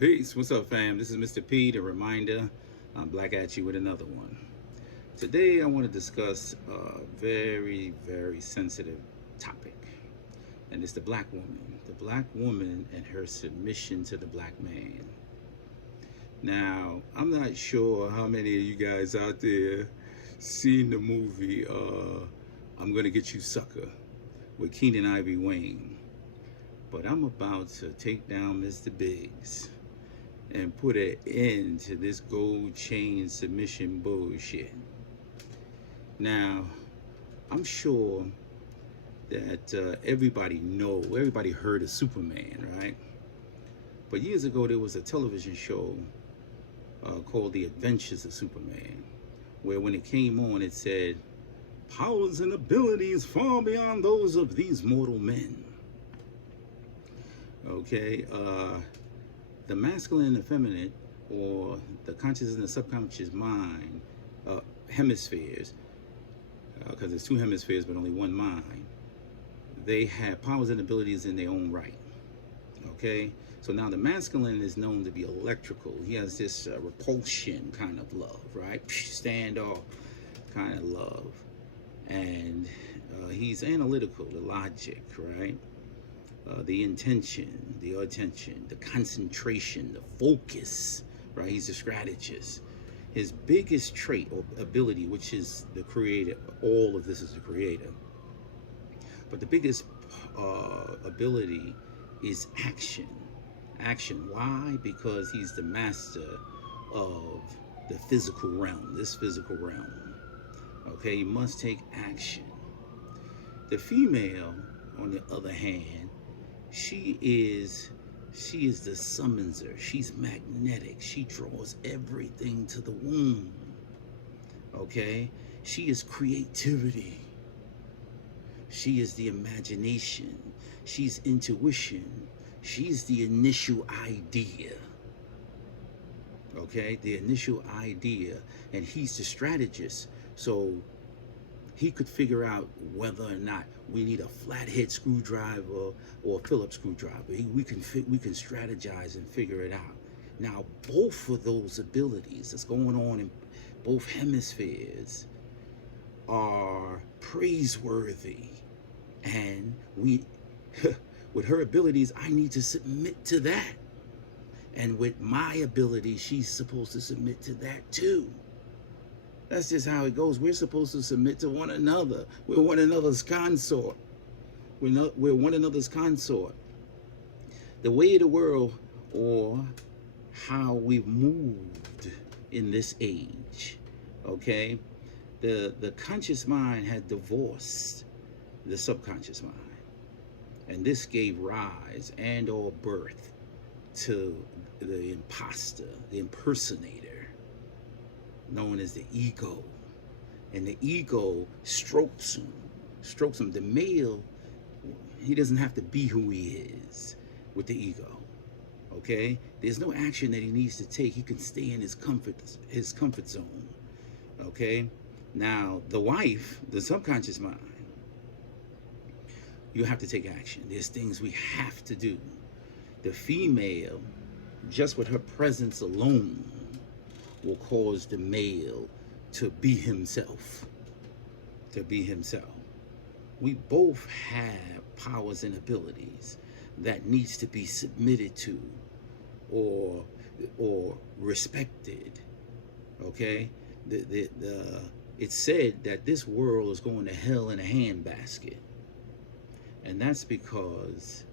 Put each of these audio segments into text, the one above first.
Peace. What's up, fam? This is Mr. P. The reminder, I'm black at you with another one. Today, I want to discuss a very, very sensitive topic, and it's the black woman. The black woman and her submission to the black man. Now, I'm not sure how many of you guys out there seen the movie I'm Gonna Get You Sucker with Keenan Ivory Wayne, but I'm about to take down Mr. Biggs and put an end to this gold chain submission bullshit. Now, I'm sure that everybody heard of Superman, right? But years ago, there was a television show called The Adventures of Superman, where when it came on, it said, powers and abilities far beyond those of these mortal men. Okay, the masculine and the feminine, or the conscious and the subconscious mind hemispheres, because there's two hemispheres but only one mind, they have powers and abilities in their own right. Okay, so now the masculine is known to be electrical. He has this repulsion kind of love, right? Standoff kind of love, and he's analytical, the logic, right? The intention, the attention, the concentration, the focus, right? He's a strategist. His biggest trait or ability, which is the creator, all of this is the creator, but the biggest ability is action. Action. Why? Because he's the master of the physical realm, this physical realm. Okay, he must take action. The female, on the other hand, she is the summonser. She's magnetic. She draws everything to the womb. Okay? She is creativity. She is the imagination. She's intuition. She's the initial idea. Okay? The initial idea. And he's the strategist. So he could figure out whether or not we need a flathead screwdriver or a Phillips screwdriver. We can strategize and figure it out. Now, both of those abilities that's going on in both hemispheres are praiseworthy, and we, with her abilities, I need to submit to that, and with my ability, she's supposed to submit to that too. That's just how it goes. We're supposed to submit to one another. We're one another's consort. We're one another's consort. The way of the world, or how we've moved in this age, okay? The conscious mind had divorced the subconscious mind. And this gave rise and or birth to the imposter, the impersonator, known as the ego. And the ego strokes him. The male, he doesn't have to be who he is with the ego. Okay? There's no action that he needs to take. He can stay in his comfort zone. Okay? Now, the wife, the subconscious mind, you have to take action. There's things we have to do. The female, just with her presence alone, will cause the male to be himself. We both have powers and abilities that needs to be submitted to or respected. Okay? It's said that this world is going to hell in a handbasket. And that's because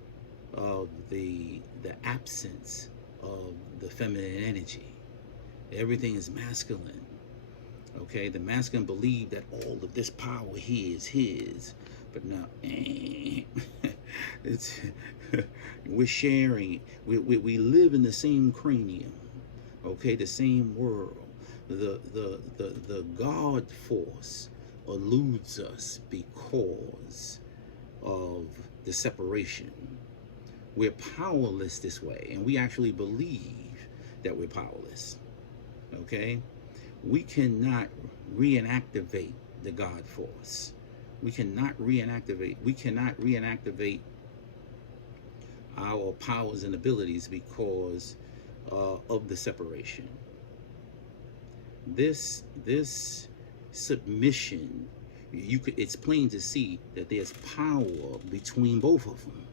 of the absence of the feminine energy. Everything is masculine. Okay, the masculine believe that all of this power here is his, but now it's we're sharing. We live in the same cranium. Okay, the same world. The God force eludes us because of the separation. We're powerless this way, and we actually believe that we're powerless. Okay? We cannot reinactivate the God force. We cannot reinactivate our powers and abilities because of the separation. This submission, it's plain to see that there's power between both of them,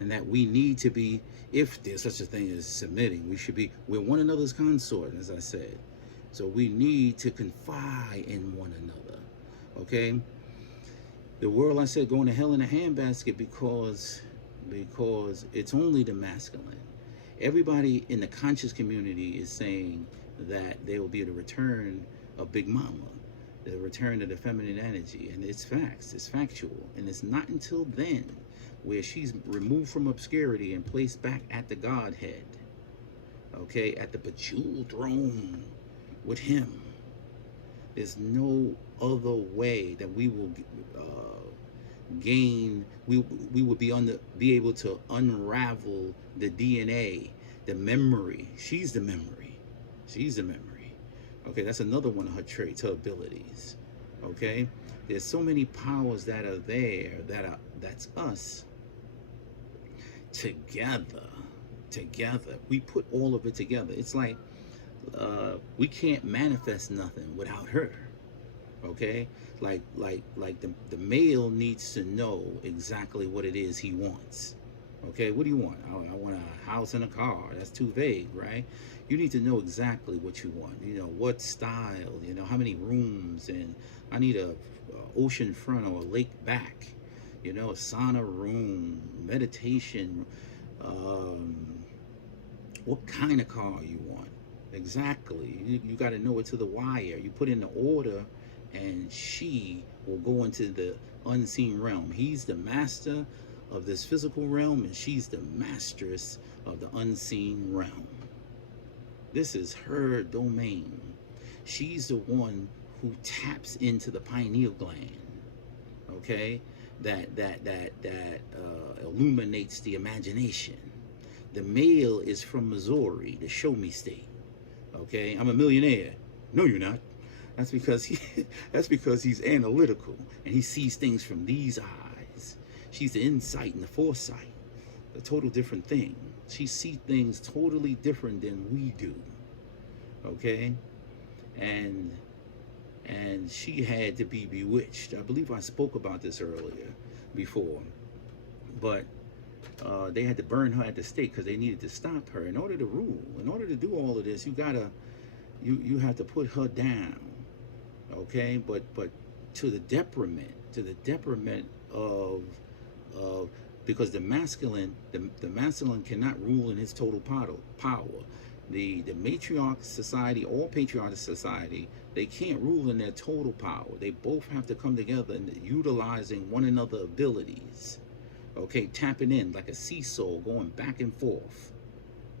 and that we need to be, if there's such a thing as submitting, we're one another's consort, as I said. So we need to confide in one another. Okay? The world, I said, going to hell in a handbasket because it's only the masculine. Everybody in the conscious community is saying that there will be the return of Big Mama, the return of the feminine energy, and it's facts, it's factual, and it's not until then where she's removed from obscurity and placed back at the Godhead, okay, at the bejeweled throne with him. There's no other way that we will gain. We will be able to unravel the DNA, the memory. She's the memory. She's the memory. Okay, that's another one of her traits, her abilities. Okay, there's so many powers that are there that's us. Together, we put all of it together. It's like we can't manifest nothing without her. Okay, like the male needs to know exactly what it is he wants. Okay, what do you want? I want a house and a car. That's too vague, right? You need to know exactly what you want. You know, what style, you know, how many rooms, and I need a ocean front or a lake back, you know, a sauna room, meditation, what kind of car you want. Exactly. You got to know it to the wire. You put in the order, and she will go into the unseen realm. He's the master of this physical realm, and she's the mistress of the unseen realm. This is her domain. She's the one who taps into the pineal gland, okay, that illuminates the imagination. The male is from Missouri, the show me state. Okay, I'm a millionaire. No, you're not. That's because he's analytical and he sees things from these eyes. She's the insight and the foresight, a total different thing. She sees things totally different than we do. Okay, and she had to be bewitched. I believe I spoke about this earlier before, but they had to burn her at the stake because they needed to stop her in order to rule. In order to do all of this, you have to put her down. Okay, but to the detriment of because the masculine cannot rule in his total power. The matriarch society, all patriarchal society, they can't rule in their total power. They both have to come together and utilizing one another's abilities. Okay, tapping in like a seesaw, going back and forth.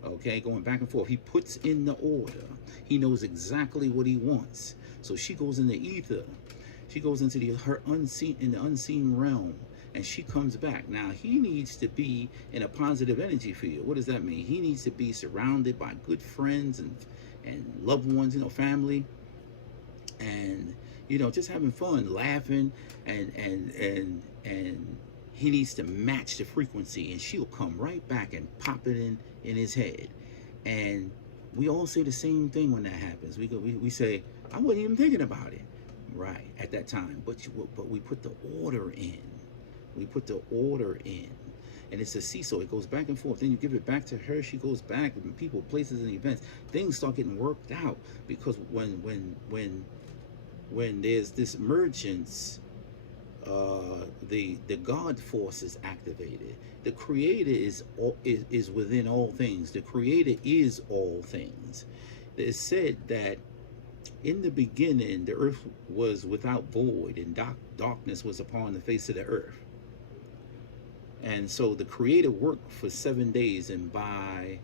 Okay, going back and forth. He puts in the order. He knows exactly what he wants. So she goes in the ether. She goes into the unseen realm, and she comes back. Now he needs to be in a positive energy field. What does that mean? He needs to be surrounded by good friends and loved ones, you know, family, and you know, just having fun, laughing, and he needs to match the frequency, and she'll come right back and pop it in his head. And we all say the same thing when that happens. We say, I wasn't even thinking about it, right, at that time. But we put the order in. We put the order in. And it's a seesaw. It goes back and forth. Then you give it back to her. She goes back. And people, places, and events. Things start getting worked out. Because when there's this emergence, the God force is activated. The Creator is within all things. The Creator is all things. It's said that in the beginning the earth was without void, and darkness was upon the face of the earth. And so the Creator worked for 7 days, and by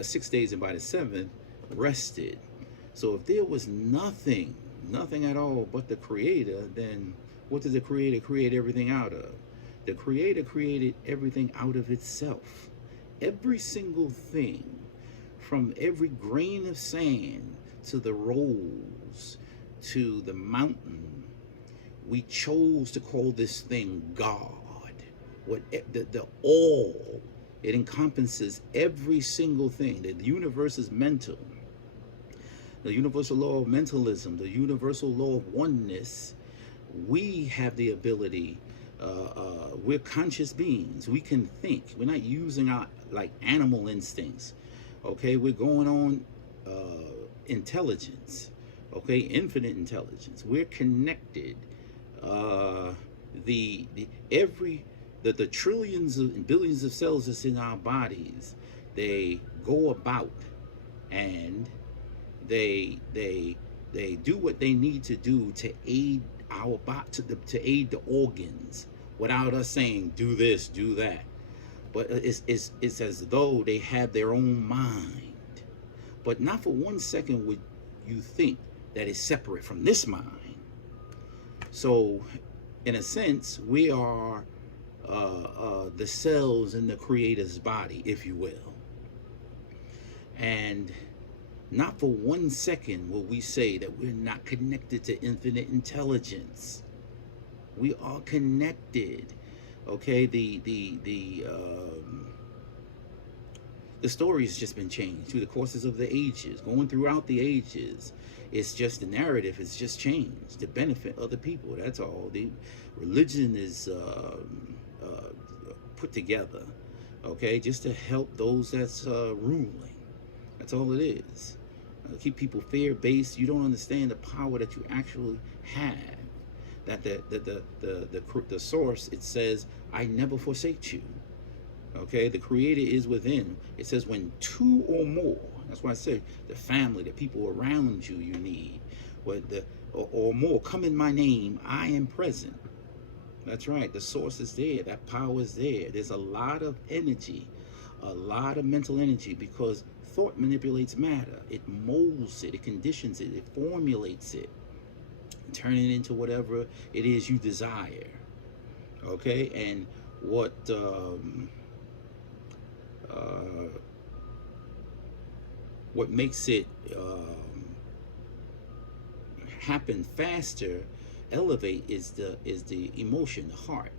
6 days, and by the seventh rested. So if there was nothing at all but the Creator, then what did the Creator create everything out of? The Creator created everything out of itself. Every single thing, from every grain of sand to the rose to the mountain, we chose to call this thing God. What the all It encompasses every single thing. The universe is mental. The universal law of mentalism, the universal law of oneness. We have the ability. We're conscious beings. We can think. We're not using our like animal instincts. Okay, we're going on intelligence. Okay, infinite intelligence. We're connected. The trillions and billions of cells that's in our bodies, they go about and they do what they need to do to aid our body, to aid the organs, without us saying do this, do that. But it's as though they have their own mind. But not for 1 second would you think that it's separate from this mind. So, in a sense, we are the cells in the Creator's body, if you will. And not for 1 second will we say that we're not connected to infinite intelligence. We are connected. Okay, the story has just been changed through the courses of the ages, going throughout the ages. It's just the narrative has just changed to benefit other people. That's all. The religion is put together, okay, just to help those that's ruling. That's all it is. Keep people fear-based. You don't understand the power that you actually have. That the source, it says, I never forsake you. Okay, the Creator is within. It says when two or more, that's why I say the family, the people around you, you need, or more, come in my name, I am present. That's right, the source is there, that power is there. There's a lot of energy, a lot of mental energy, because thought manipulates matter. It molds it, it conditions it, it formulates it, turning it into whatever it is you desire. Okay, and what makes it happen faster, elevate, is the emotion, the heart.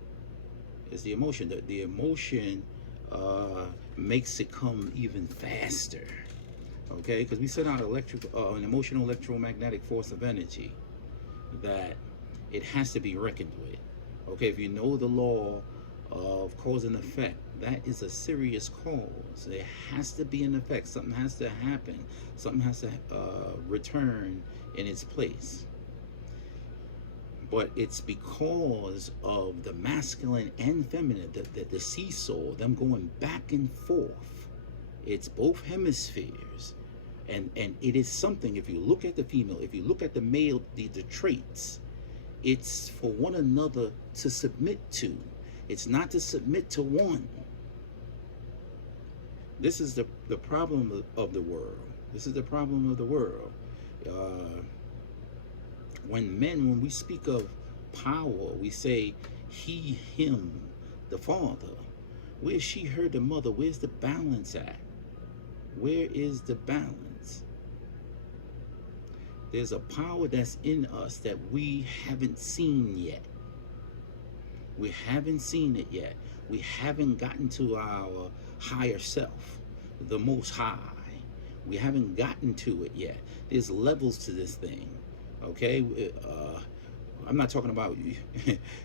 Is the emotion. The emotion makes it come even faster. Okay, because we set out an emotional electromagnetic force of energy that it has to be reckoned with. Okay, if you know the law of cause and effect, that is a serious cause. There has to be an effect. Something has to happen. Something has to return in its place. But it's because of the masculine and feminine, the seesaw, them going back and forth. It's both hemispheres. And it is something, if you look at the female, if you look at the male, the traits, it's for one another to submit to. It's not to submit to one. This is the problem of the world. This is the problem of the world. When we speak of power, we say he, him, the father. Where's she, her, the mother? Where's the balance at? Where is the balance? There's a power that's in us that we haven't seen yet. We haven't seen it yet. We haven't gotten to our higher self, the most high. We haven't gotten to it yet. There's levels to this thing. Okay, I'm not talking about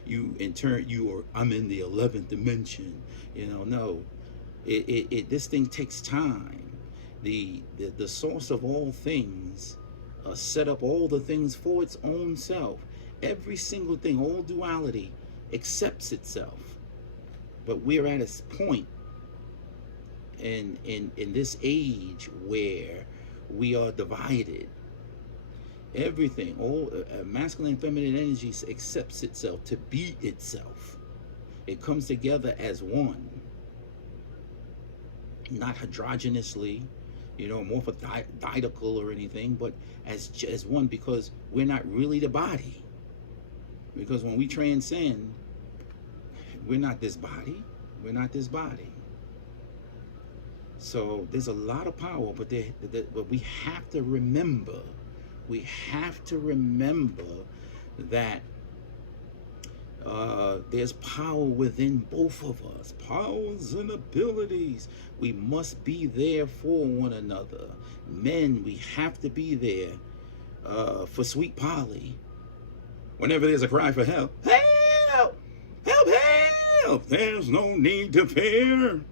you in turn. I'm in the 11th dimension. No. This thing takes time. The source of all things set up all the things for its own self. Every single thing, all duality, accepts itself. But we're at a point in this age where we are divided. Everything, all masculine and feminine energy accepts itself to be itself. It comes together as one, not hydrogeneously, morphodidactyl or anything, but as one, because we're not really the body. Because when we transcend, we're not this body. We're not this body. So there's a lot of power, but we have to remember. We have to remember that There's power within both of us, powers and abilities. We must be there for one another. Men, we have to be there for Sweet Polly. Whenever there's a cry for help, help, help, help, there's no need to fear.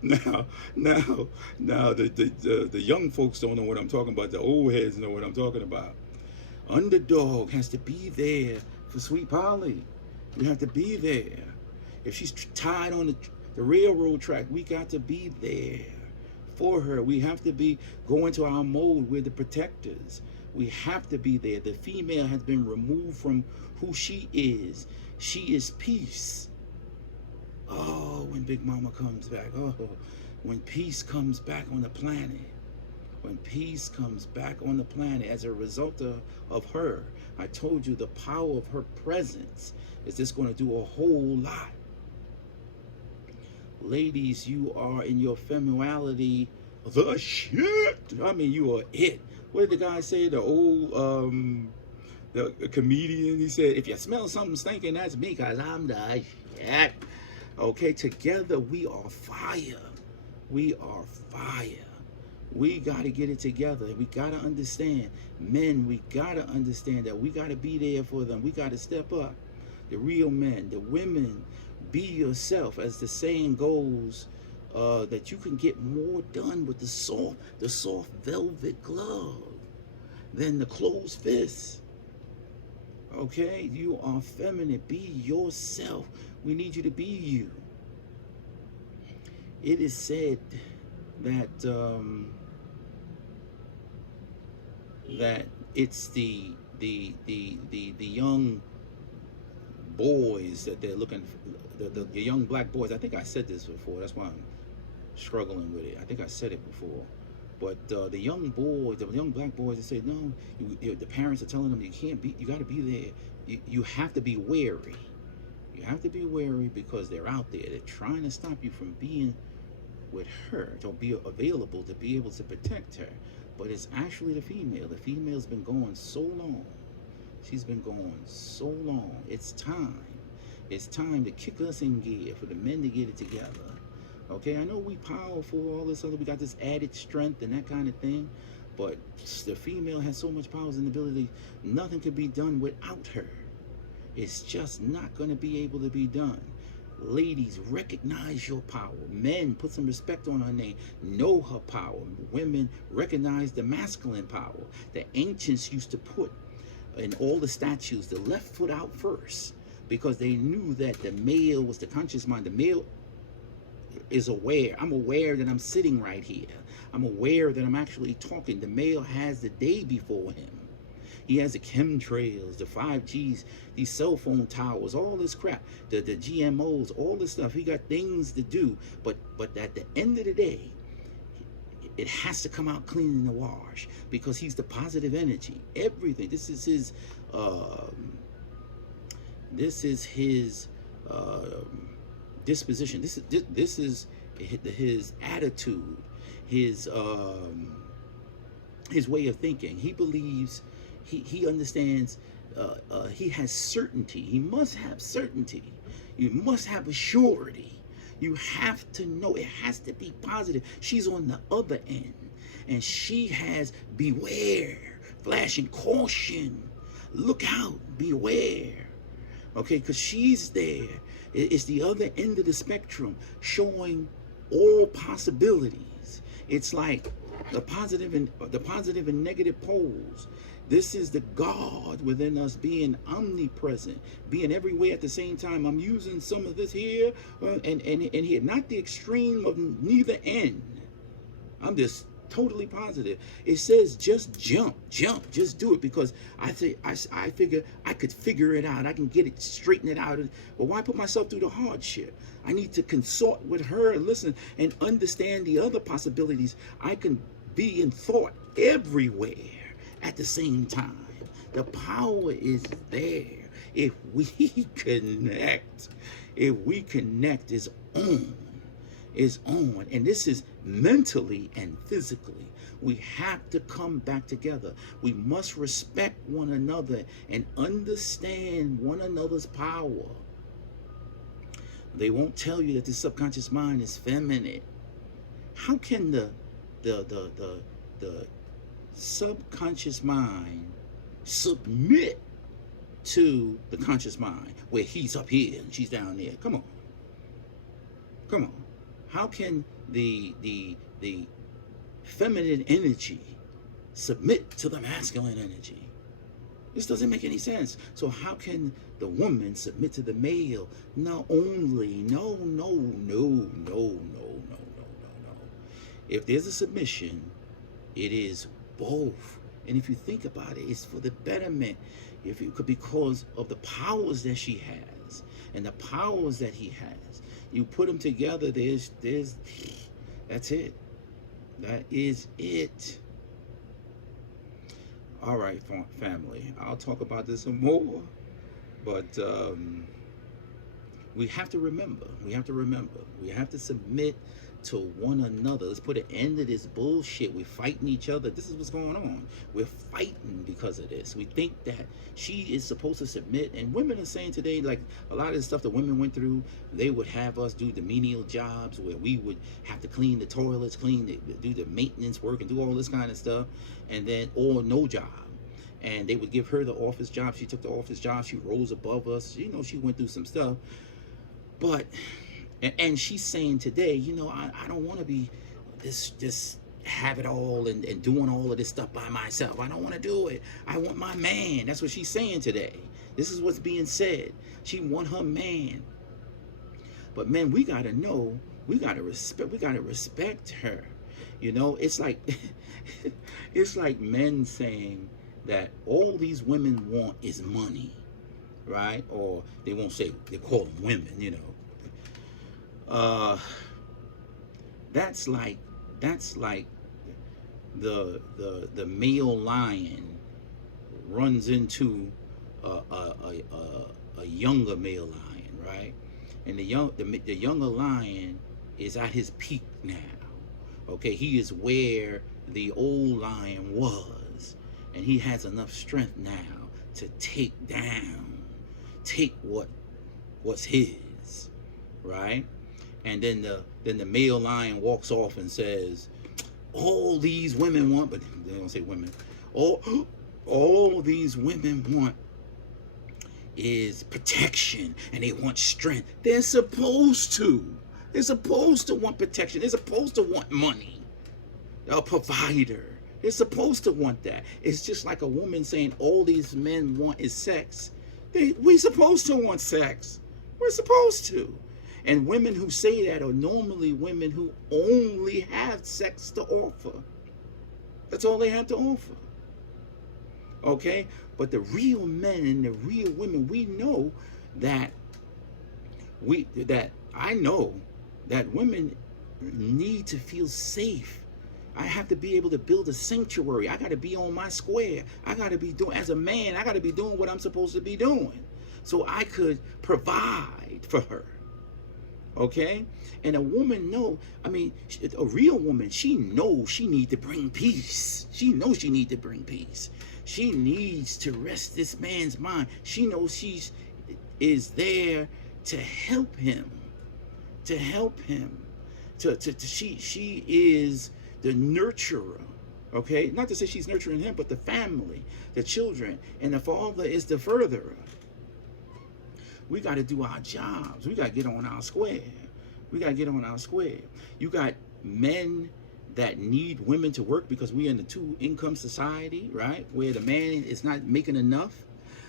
now, now, the young folks don't know what I'm talking about. The old heads know what I'm talking about. Underdog has to be there for Sweet Polly. We have to be there. If she's tied on the railroad track, we got to be there for her. We have to be going to our mode. We're the protectors. We have to be there. The female has been removed from who she is. She is peace. Oh, when Big Mama comes back. Oh, when peace comes back on the planet. When peace comes back on the planet as a result of her. I told you the power of her presence is just going to do a whole lot. Ladies, you are in your femininity the shit. I mean, you are it. What did the guy say? The old the comedian, he said, if you smell something stinking, that's me, because I'm the shit. Okay, together we are fire. We are fire. We got to get it together. We got to understand. Men, we got to understand that we got to be there for them. We got to step up. The real men, the women, be yourself. As the saying goes, that you can get more done with the soft velvet glove than the closed fist. Okay, you are feminine. Be yourself. We need you to be you. It is said that that it's the young boys that they're looking for, the young black boys. I think I said this before. That's why I'm struggling with it. I think I said it before. But the young boys, the young black boys, they say, no, the parents are telling them you can't be, you got to be there. You have to be wary. You have to be wary because they're out there. They're trying to stop you from being with her, to be available, to be able to protect her. But it's actually the female. The female's been going so long. She's been going so long. It's time. It's time to kick us in gear for the men to get it together. Okay, I know we powerful, all this other, we got this added strength and that kind of thing, but the female has so much powers and ability, nothing can be done without her. It's just not going to be able to be done. Ladies, recognize your power. Men, put some respect on her name. Know her power. Women, recognize the masculine power. The ancients used to put in all the statues the left foot out first because they knew that the male was the conscious mind. The male is aware. I'm aware that I'm sitting right here. I'm aware that I'm actually talking. The male has the day before him. He has the chemtrails, the 5Gs, these cell phone towers, all this crap, the GMOs, all this stuff. He got things to do, but at the end of the day, it has to come out clean in the wash because he's the positive energy. Everything. This is his. Disposition. This is his attitude, his way of thinking. He believes, he understands, he has certainty. He must have certainty. You must have a surety. You have to know. It has to be positive. She's on the other end, and she has beware, flashing caution. Look out, beware. Okay, because she's there. It's the other end of the spectrum, showing all possibilities. It's like the positive and negative poles. This is the God within us being omnipresent, being everywhere at the same time. I'm using some of this here and here, not the extreme of neither end. I'm just totally positive. It says just jump, just do it, because I figure I could figure it out. I can get it, straighten it out. But why put myself through the hardship? I need to consult with her and listen and understand the other possibilities. I can be in thought everywhere at the same time. The power is there. If we connect, it's on. is on, and this is mentally and physically. We have to come back together. We must respect one another and understand one another's power. They won't tell you that the subconscious mind is feminine. How can the subconscious mind submit to the conscious mind, where he's up here and she's down there? Come on. Come on. How can the feminine energy submit to the masculine energy? This doesn't make any sense. So how can the woman submit to the male? No. If there's a submission, it is both. And if you think about it, it's for the betterment. If it could, because of the powers that she has and the powers that he has, you put them together. That's it. That is it. All right, family. I'll talk about this some more, but we have to remember. We have to submit to one another. Let's put an end to this bullshit. We're fighting each other. This is what's going on. We're fighting because of this. We think that she is supposed to submit, and women are saying today, like a lot of the stuff that women went through, they would have us do the menial jobs where we would have to clean the toilets, do the maintenance work, and do all this kind of stuff, and then, or no job. And they would give her the office job. She took the office job. She rose above us. You know, she went through some stuff. But, and she's saying today, you know, I don't want to be this have it all and doing all of this stuff by myself. I don't want to do it. I want my man. That's what she's saying today. This is what's being said. She want her man. But man, we got to know, we got to respect her. You know, it's like, it's like men saying that all these women want is money, right? Or they won't say, they call them women, you know. That's like the male lion runs into a younger male lion, right? And the younger lion is at his peak now. Okay, he is where the old lion was, and he has enough strength now to take what's his, right? And then the male lion walks off and says, all these women want, but they don't say women, all these women want is protection, and they want strength. They're supposed to want protection. They're supposed to want money, a provider. They're supposed to want that. It's just like a woman saying all these men want is sex. We supposed to want sex. We're supposed to. And women who say that are normally women who only have sex to offer. That's all they have to offer. Okay? But the real men and the real women, we know that I know that women need to feel safe. I have to be able to build a sanctuary. I got to be on my square. I got to be doing, as a man, I got to be doing what I'm supposed to be doing, so I could provide for her. Okay? And a woman a real woman, she knows she needs to bring peace. She knows she needs to bring peace. She needs to rest this man's mind. She knows she is there to help him. She is the nurturer. Okay? Not to say she's nurturing him, but the family, the children, and the father is the furtherer. We got to do our jobs. We got to get on our square. You got men that need women to work because we're in the two-income society, right? Where the man is not making enough,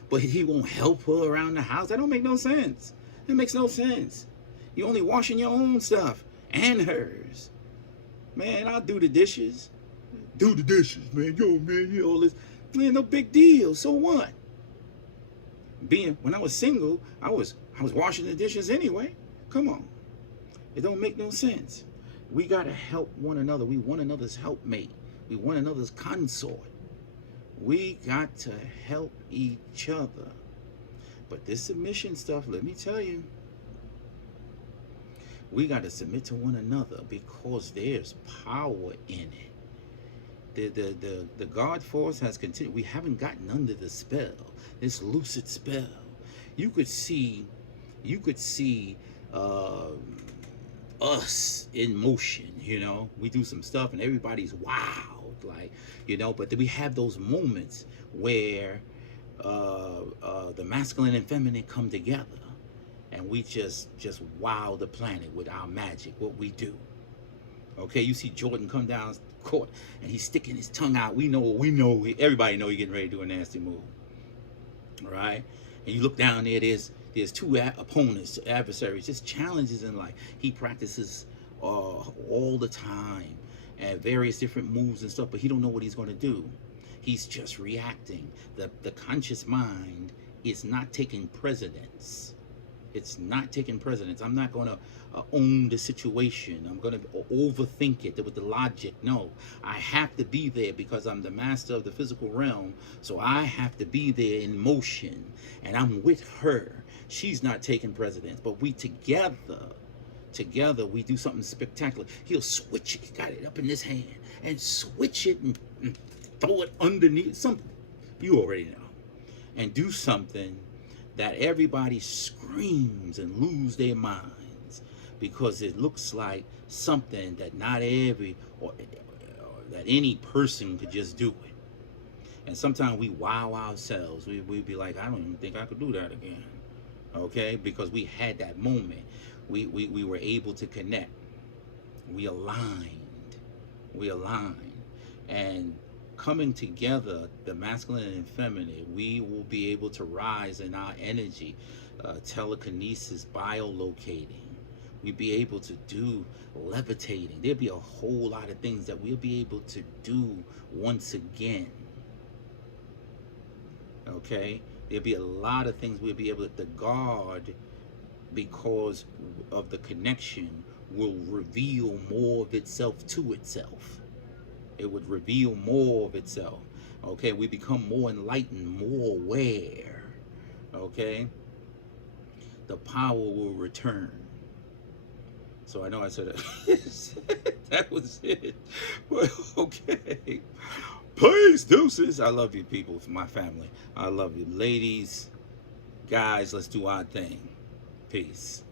but he won't help her around the house. That don't make no sense. It makes no sense. You're only washing your own stuff and hers. Man, I'll do the dishes. Man. Yo, man, you all this. Man, no big deal. So what? When I was single, I was washing the dishes anyway. Come on. It don't make no sense. We got to help one another. We one another's helpmate. We one another's consort. We got to help each other. But this submission stuff, let me tell you, We got to submit to one another because there's power in it. The God force has continued. We haven't gotten under the spell, this lucid spell. You could see, you could see uh, us in motion. You know, we do some stuff and everybody's wild, like, you know. But then we have those moments where the masculine and feminine come together, and we just wow the planet with our magic. What we do. Okay, you see Jordan come down court and he's sticking his tongue out. We know, everybody know he's getting ready to do a nasty move, right? And you look down there, there's two opponents, adversaries, just challenges in life. He practices all the time at various different moves and stuff, but he don't know what he's going to do. He's just reacting. The conscious mind is not taking precedence. It's not taking precedence. I'm not going to own the situation. I'm going to overthink it with the logic. No, I have to be there because I'm the master of the physical realm. So I have to be there in motion. And I'm with her. She's not taking precedence. But we together, we do something spectacular. He'll switch it. He got it up in his hand. And switch it and throw it underneath something. You already know. And do something that everybody screams and lose their minds because it looks like something that not every or that any person could just do it. And sometimes we wow ourselves. We be like, I don't even think I could do that again. Okay, because we had that moment. We were able to connect. We aligned. And coming together, the masculine and feminine, we will be able to rise in our energy, telekinesis, biolocating. We'll be able to do levitating. There'll be a whole lot of things that we'll be able to do once again. Okay? There'll be a lot of things we'll be able to, the God, because of the connection, will reveal more of itself to itself. It would reveal more of itself. Okay, we become more enlightened, more aware. Okay, the power will return. So I know I said that. That was it. Well, okay. Peace, deuces. I love you people, my family. I love you, ladies, guys. Let's do our thing. Peace.